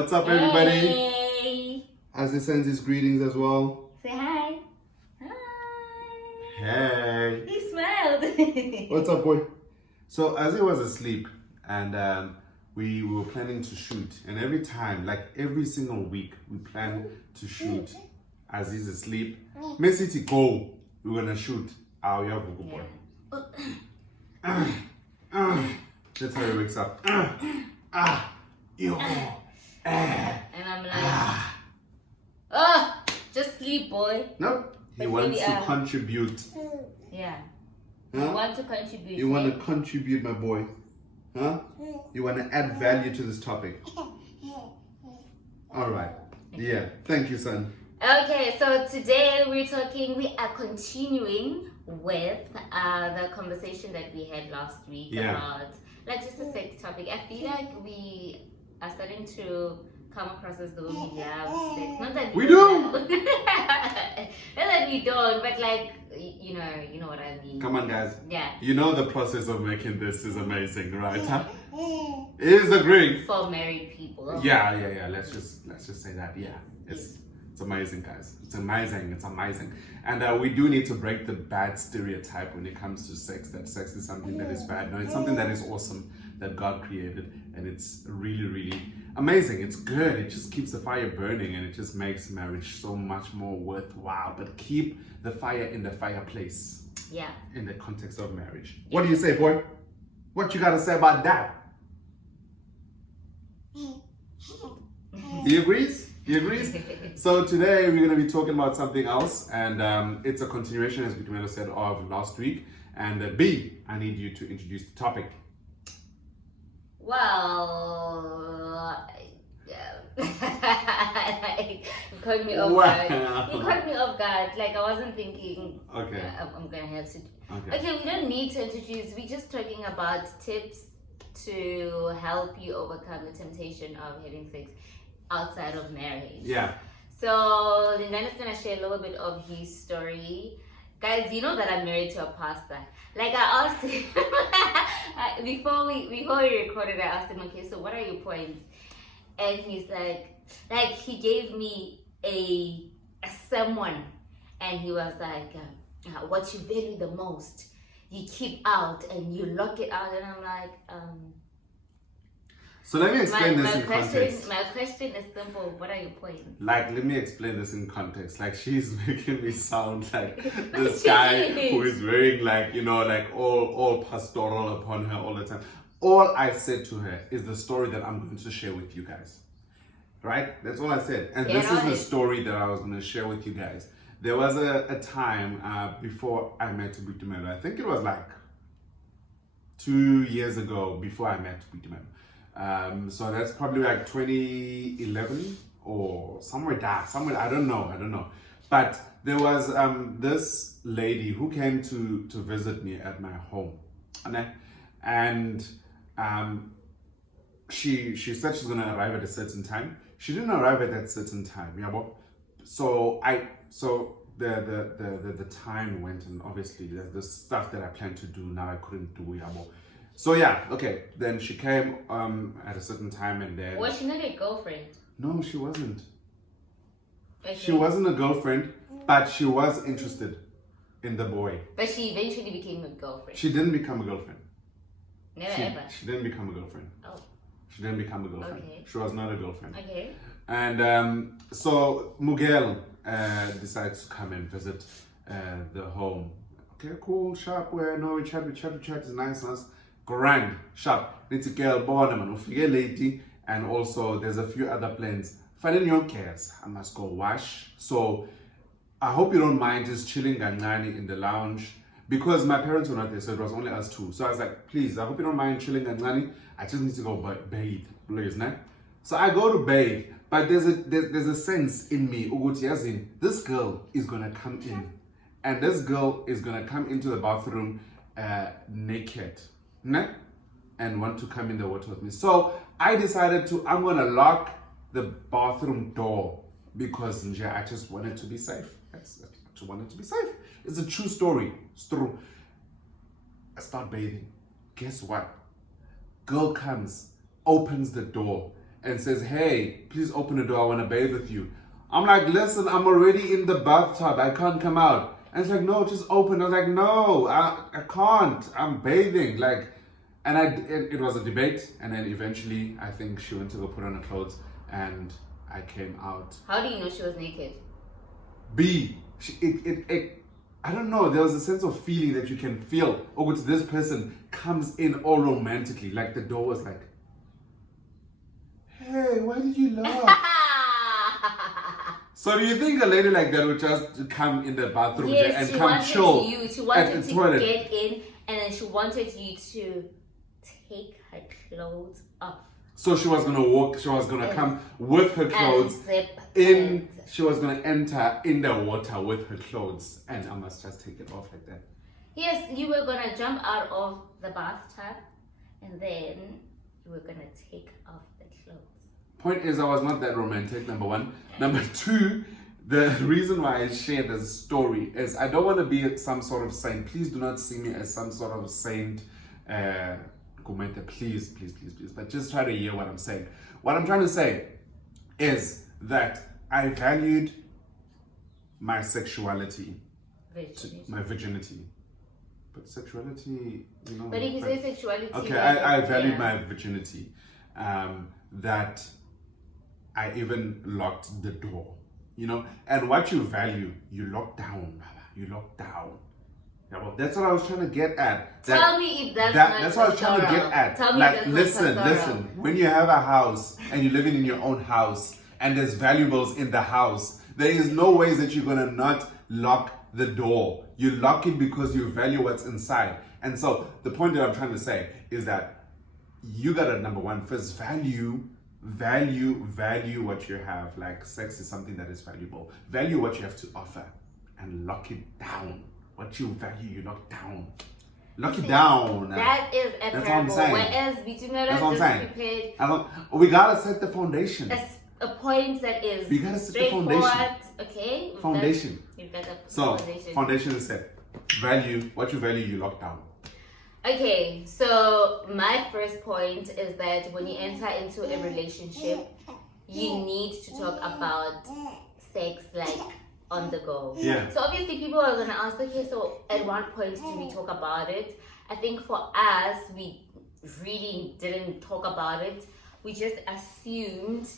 What's up, everybody? Hey. As he sends his greetings as well. Say hi. Hi. Hey. He smiled. What's up, boy? So as he was asleep, and we were planning to shoot, and every time, like every single week, we plan to shoot. As he's asleep, May City go. We're gonna shoot. Oh, you have a good boy. That's how he wakes up. Yo. And I'm like, oh, just sleep, boy. Nope. He But wants maybe, to contribute. Yeah. Huh? You want to contribute. You want to contribute, my boy. Huh? You want to add value to this topic. All right. Yeah. Thank you, son. Okay, so today we are continuing with the conversation that we had last week about like just a sex topic. I feel like we are starting to come across as though we love sex. Not that we do. Not that we don't, but like you know what I mean. Come on, guys. Yeah. You know the process of making this is amazing, right? Huh? It is a great. For married people. Yeah. Let's just say that. Yeah. It's amazing, guys. It's amazing. And we do need to break the bad stereotype when it comes to sex, that sex is something that is bad. No, it's something that is awesome, that God created, and it's really, really amazing. It's good. It just keeps the fire burning, and it just makes marriage so much more worthwhile. But keep the fire in the fireplace. Yeah. In the context of marriage. What do you say, boy? What you got to say about that? He agrees? He agrees? So today we're going to be talking about something else, and it's a continuation, as Gutimelo said, of last week. And B, I need you to introduce the topic. Well, you caught me off guard. You caught me off guard. Like I wasn't thinking. Okay. I'm gonna have to. Okay. We don't need to introduce. We're just talking about tips to help you overcome the temptation of having sex outside of marriage. Yeah. So Lindan is gonna share a little bit of his story. Guys, you know that I'm married to a pastor. Like I asked him before we recorded, I asked him, okay, so what are your points? And he's like he gave me a sermon, and he was like, what you value the most, you keep out and you lock it out. And I'm like, So let me explain this in context. My question is simple. What are your points? Like, let me explain this in context. Like, she's making me sound like this guy who is wearing like, like all pastoral upon her all the time. All I said to her is the story that I'm going to share with you guys. Right? That's all I said. And this is the story that I was going to share with you guys. There was a time before I met Gutimelo. I think it was like 2 years ago before I met Gutimelo. So that's probably like 2011 or somewhere dark, I don't know. But there was this lady who came to visit me at my home, and she said she's gonna arrive at a certain time. She didn't arrive at that certain time, yeah. So the time went, and obviously the stuff that I planned to do now I couldn't do, yeah. So yeah, okay. Then she came at a certain time, and then was she not a girlfriend? No, she wasn't. Okay. She wasn't a girlfriend, but she was interested in the boy. But she eventually became a girlfriend. She didn't become a girlfriend. Never ever. She didn't become a girlfriend. Oh. She didn't become a girlfriend. Okay. She was not a girlfriend. Okay. And so Miguel decides to come and visit the home. Okay, cool, sharp. Where no, we chat. It's nice. Grand, sharp. It's a girl born, man. Ufike lady, and also there's a few other plans. Finally, your cares. I must go wash. So I hope you don't mind just chilling Gangani in the lounge, because my parents were not there, so it was only us two. So I was like, please, I hope you don't mind chilling Gangani. I just need to go bathe, please, né? So I go to bathe, but there's a sense in me, this girl is gonna come in, and this girl is gonna come into the bathroom naked, né? And want to come in the water with me. So I decided I'm gonna lock the bathroom door, because I just wanted to be safe. I just wanted to be safe. It's a true story. It's true. I start bathing. Guess what? Girl comes, opens the door, and says, "Hey, please open the door. I want to bathe with you." I'm like, "Listen, I'm already in the bathtub. I can't come out." And it's like, "No, just open." I was like, "No, I can't. I'm bathing." Like, and it was a debate, and then eventually I think she went to go put on her clothes, and I came out. How do you know she was naked? I don't know, there was a sense of feeling that you can feel. Oh, which this person comes in all romantically. Like the door was like, "Hey, why did you laugh?" So do you think a lady like that would just come in the bathroom Yes, and come chill? She wanted at the to toilet? get in, and then she wanted you to take her clothes off. So she was gonna walk. She was gonna come with her clothes And zip in. it. She was gonna enter in the water with her clothes, and I must just take it off like that. Yes, you were gonna jump out of the bathtub, and then you were gonna take off the clothes. Point is, I was not that romantic, number one. Number two, the reason why I share this story is I don't want to be some sort of saint. Please do not see me as some sort of saint. Please, please, please, please. But just try to hear what I'm saying. What I'm trying to say is that I valued my sexuality, my virginity. But sexuality, you know. But if you say sexuality, okay, I valued my virginity. That I even locked the door, you know. And what you value, you lock down, Baba. You lock down. Yeah, well, that's what I was trying to get at. Tell me if that's what I was trying to get at. Tell me like, if that's listen. When you have a house and you're living in your own house and there's valuables in the house, there is no way that you're gonna not lock the door. You lock it because you value what's inside. And so the point that I'm trying to say is that you gotta, number one, first value what you have. Like, sex is something that is valuable. Value what you have to offer and lock it down. What you value, you lock down. Lock it down. That is a That's what I'm saying. Whereas between That's what I'm saying. prepared. We gotta set the foundation. A point that is We gotta set the foundation. Okay. Foundation. You've got the So foundation. foundation is set. Value what you value, you lock down. Okay, so my first point is that when you enter into a relationship, you need to talk about sex like on the go. Yeah. So obviously people are gonna ask, okay, so at what point do we talk about it? I think for us, we really didn't talk about it. We just assumed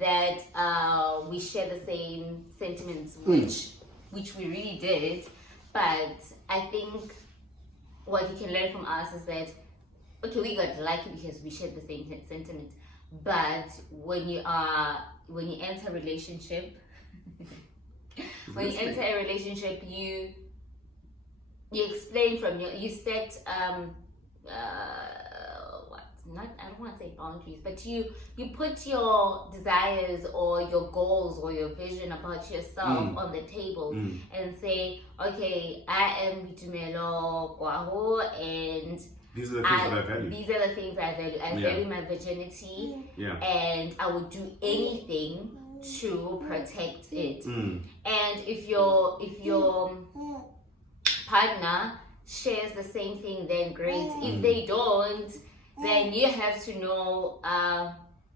that we share the same sentiments, which we really did. But I think what you can learn from us is that, okay, we got lucky because we share the same sentiment. But when you enter a relationship, you explain from you set I don't want to say boundaries, but you put your desires or your goals or your vision about yourself on the table and say, okay, I am Bitumelo Kwaho, and these are the things that I value. These are the things I value. I value my virginity, and I would do anything to protect it. And if your partner shares the same thing, then great. If they don't, then you have to know,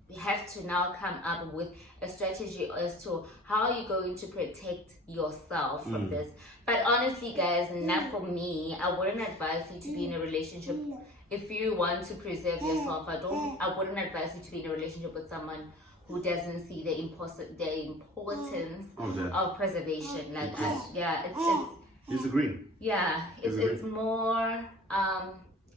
you have to now come up with a strategy as to how you're going to protect yourself from this. But honestly, guys, not for me. I wouldn't advise you to be in a relationship if you want to preserve yourself. I wouldn't advise you to be in a relationship with someone who doesn't see the importance of preservation. Like, He's agreeing. Yeah, it's more.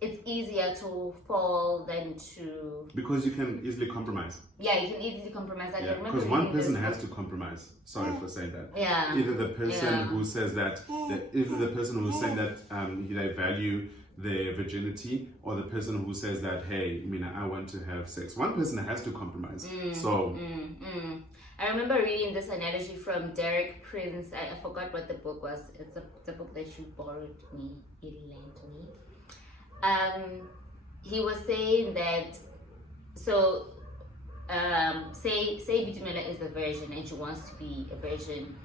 It's easier to fall than to... Because you can easily compromise. Yeah, you can easily compromise. Because one person has to compromise. Sorry for saying that. Yeah. Either the person who says that either the person who's saying that they value their virginity, or the person who says that, hey, I want to have sex. One person has to compromise. I remember reading this analogy from Derek Prince. I forgot what the book was. It's a book that you borrowed me. You lent me. He was saying that, so say Bitumela is a virgin and she wants to be a virgin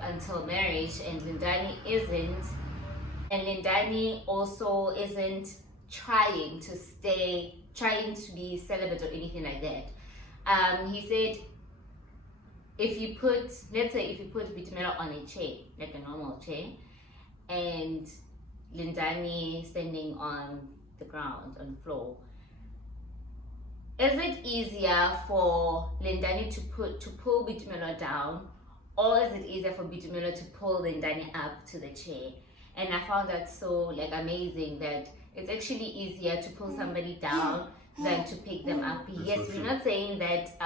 until marriage, and Lindani isn't, and Lindani also isn't trying to be celibate or anything like that. He said, if you put, let's say, if you put Bitumelo on a chair, like a normal chair, and Lindani standing on the ground, on the floor, is it easier for Lindani to pull Bitumelo down, or is it easier for Bitumelo to pull Lindani up to the chair? And I found that so like amazing that it's actually easier to pull somebody down than to pick them up. Yes, we're not saying that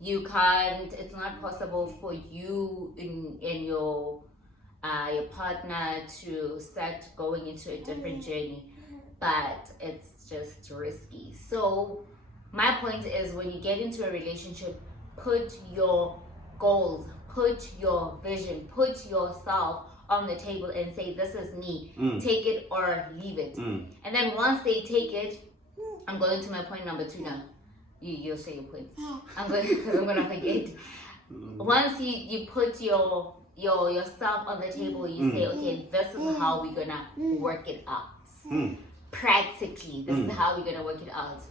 you can't. It's not possible for you and your partner to start going into a different journey, but it's just risky. So my point is, when you get into a relationship, put your goals, put your vision, put yourself on the table and say, this is me. Take it or leave it. And then once they take it, I'm going to my point number 2 now. You'll say your point. I'm going because I'm gonna forget. Once you put your yourself on the table, you say, okay, this is how we're gonna work it out. Practically, this is how we're gonna work it out.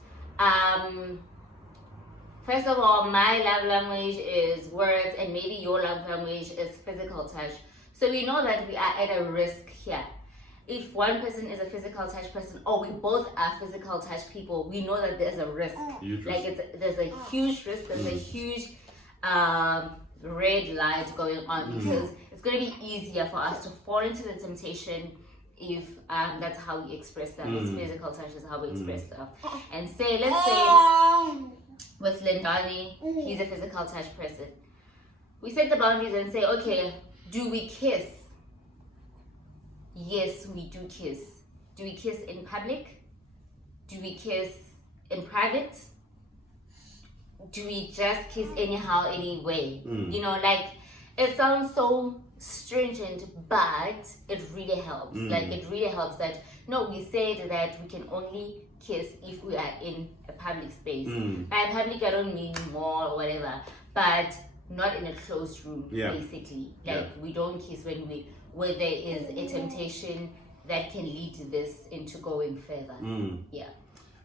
First of all, my love language is words, and maybe your love language is physical touch. So we know that we are at a risk here. If one person is a physical touch person, or we both are physical touch people, we know that there's a risk. There's a huge risk. There's a huge red light going on, because it's going to be easier for us to fall into the temptation if that's how we express stuff. It's physical touch is how we express stuff. And say, let's say with Lindani, he's a physical touch person. We set the boundaries and say, okay, do we kiss? Yes, we do kiss. Do we kiss in public? Do we kiss in private? Do we just kiss anyhow, anyway? You know, like, it sounds so stringent, but it really helps. Like, it really helps that, no, we said that we can only kiss if we are in a public space. By public, I don't mean mall or whatever, but not in a closed room, basically. Like, we don't kiss where there is a temptation that can lead to this into going further. Yeah.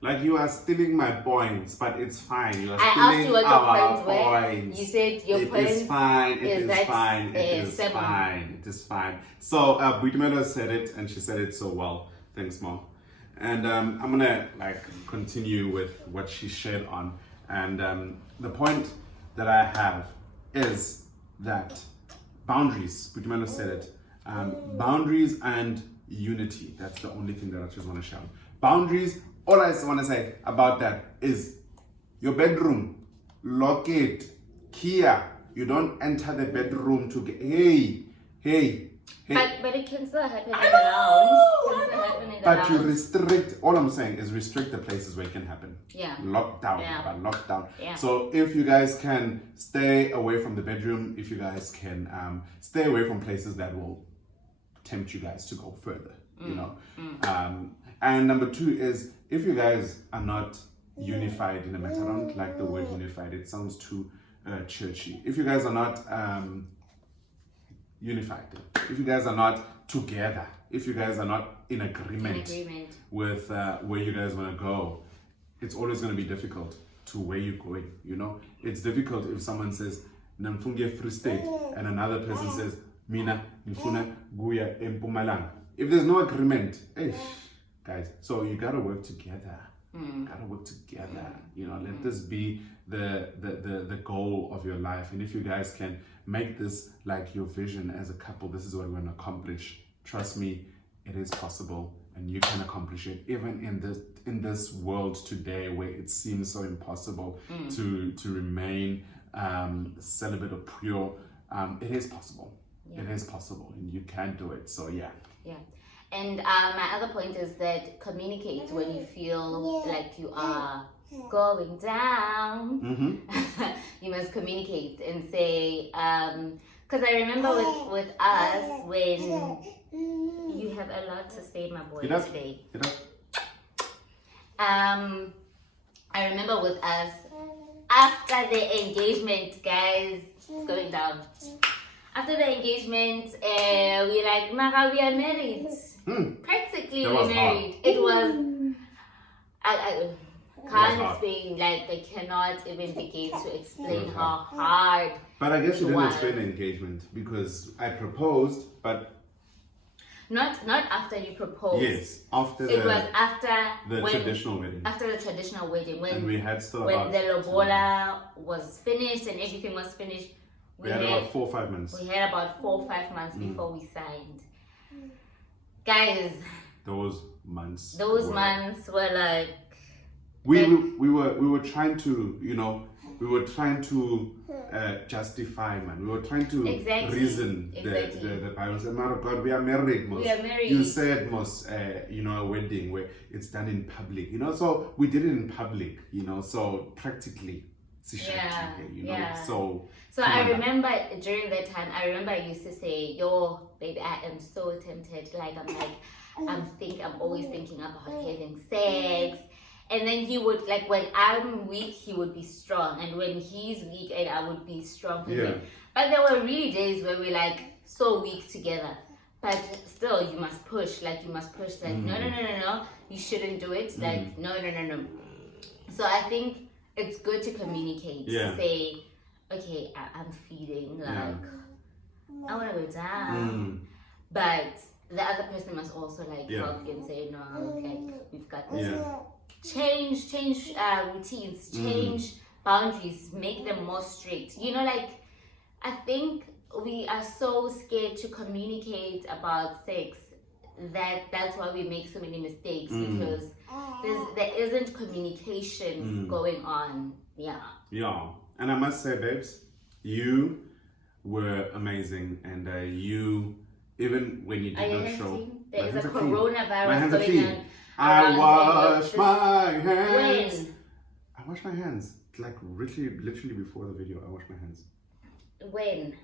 Like, you are stealing my points, but it's fine. You are I stealing asked you what our your points were. points. You said your It points is fine. It is fine. It is 7. fine. It is fine. So Buitumelo said it, and she said it so well. Thanks, Mo. And I'm gonna continue with what she shared on. And the point that I have is that boundaries. Buitumelo said it. Boundaries and unity. That's the only thing that I just want to shout. Boundaries. All I want to say about that is your bedroom, lock it, Kia. You don't enter the bedroom to get, hey. But it can still happen in the lounge. But you restrict, all I'm saying is restrict the places where it can happen. Yeah. Lockdown. Yeah. So if you guys can stay away from the bedroom, if you guys can stay away from places that will tempt you guys to go further, you know. And number 2 is, if you guys are not unified in a matter, I don't like the word unified, it sounds too churchy. If you guys are not unified, if you guys are not together, if you guys are not in agreement with where you guys want to go, it's always going to be difficult to where you're going, you know. It's difficult if someone says, Namfunge Free State, and another person says, Mina, Nifuna, Guya, Mpumalanga. If there's no agreement, guys, so you gotta work together. You know, let this be the goal of your life. And if you guys can make this like your vision as a couple, this is what we're gonna accomplish. Trust me, it is possible, and you can accomplish it even in this world today where it seems so impossible to remain celibate or pure. It is possible. It is possible, and you can do it. So yeah. And my other point is that communicate when you feel like you are going down. You must communicate and say, because I remember with us, when you have a lot to say, my boy, today. I remember with us, after the engagement, guys, it's going down. After the engagement, we're like, Mara, we are married. Practically, we're married. It was, Can't hard. explain, like I cannot even begin to explain was how hard. But I guess you It didn't was. explain the engagement because I proposed, but Not after you proposed. yes, after It was after the when, traditional wedding. After the traditional wedding, And we had still when about the lobola was finished and everything was finished. we had about 4 or 5 months. We had about 4 or 5 months before we signed. Guys, Those months. those months were like we were trying to, you know, we were trying to justify, man. We were trying to reason the Bible said, "Man of God, we are married, most. We are married. You said, most, you know, a wedding where it's done in public, you know. So we did it in public, you know. So practically, you know. So I remember during that time, I remember I used to say, "Yo, baby, I am so tempted. Like I'm always thinking about having sex." And then he would, like, when I'm weak, he would be strong. And when he's weak, and I would be strong for him. But there were really days where we're, like, so weak together. But still, you must push. Like, no. You shouldn't do it. Like, no. So I think it's good to communicate. To say, okay, I'm feeling, like, I want to go down. But the other person must also, like, help you and say, no, okay, we've got this. Change routines, change boundaries, make them more strict. You know, like, I think we are so scared to communicate about sex that's why we make so many mistakes, because there isn't communication going on. And I must say, babes, you were amazing, and you, even when you did not show, there is a coronavirus going clean. on. I wash my hands. When? I wash my hands. Like literally before the video, I wash my hands. When?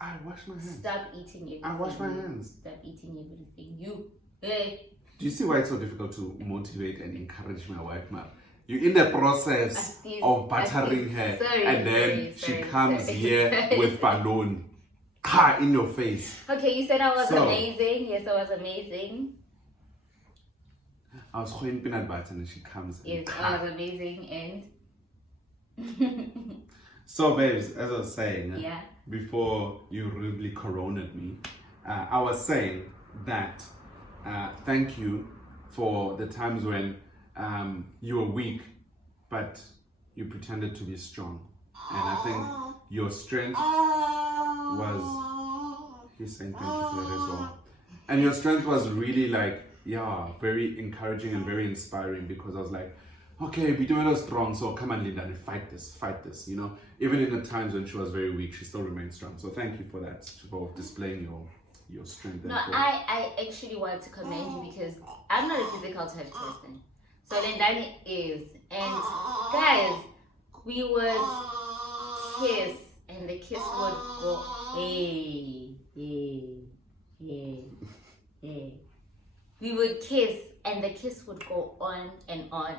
I wash my hands. Stop eating everything. I wash my hands. Stop eating everything. Hey. Do you see why it's so difficult to motivate and encourage my wife, man? You're in the process of buttering her, and then she comes here with balloon in your face. Okay, you said I was amazing. Yes, I was amazing. I was holding peanut butter and she comes. Yes, I was amazing and. So, babes, as I was saying, before you rudely coronated me, I was saying that thank you for the times when you were weak, but you pretended to be strong. And I think your strength was, he's saying thank you for that as well. And your strength was really like, very encouraging and very inspiring, because I was like, okay, we do it strong, so come on, Linda, and fight this, you know. Even in the times when she was very weak, she still remained strong. So thank you for that, for displaying your strength. No, I actually want to commend you, because I'm not a physical touch person. So Lendani is. And guys, we would kiss, and the kiss would go, hey. We would kiss, and the kiss would go on and on.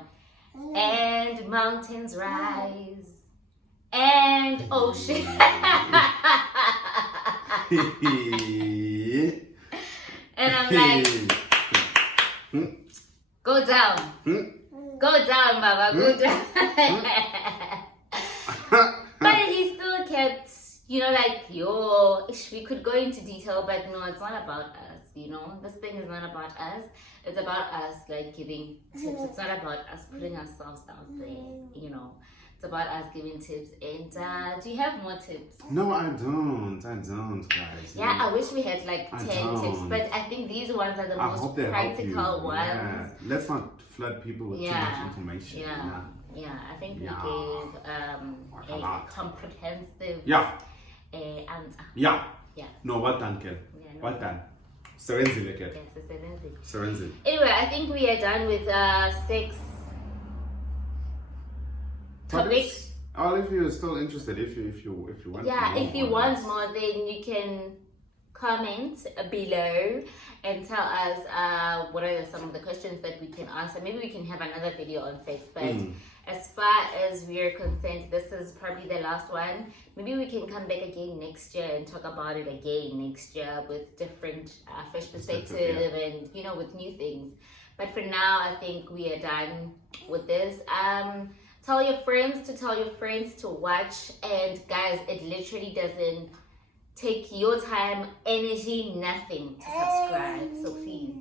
And mountains rise, and ocean. And I'm like, go down, Baba, go down. But he still kept, you know, like, we could go into detail, but no, it's not about us. You know, this thing is not about us. It's about us, like, giving tips. It's not about us putting ourselves out there, you know. It's about us giving tips. And do you have more tips? No, I don't, guys. Yeah, I wish we had like 10 tips, but I think these ones are the most practical ones. Yeah. Let's not flood people with too much information. Yeah, I think we gave a comprehensive answer. Yeah. No, what done, Kel? What done? Serenzile, Kel. Yes, Serenzile. Anyway, I think we are done with 6 topics. Oh, if you're still interested, if you want. Yeah, if you want more, then you can comment below and tell us what are some of the questions that we can answer. Maybe we can have another video on sex, but as far as we are concerned, this is probably the last one. Maybe we can come back again next year and talk about it again next year with different fresh perspective and, you know, with new things. But for now, I think we are done with this. Tell your friends to watch. And guys, it literally doesn't take your time, energy, nothing to subscribe. So please.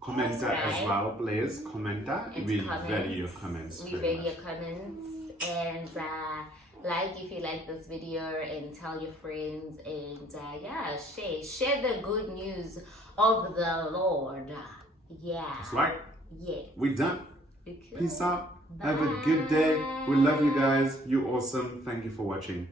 Commenter as well, please. Commenter. And We comments. value your comments. We very value much. your comments. And like if you like this video, and tell your friends, and yeah, share the good news of the Lord. Yeah. That's right. Yeah. We done. Okay. Peace out. Bye. Have a good day. We love you guys. You're awesome. Thank you for watching.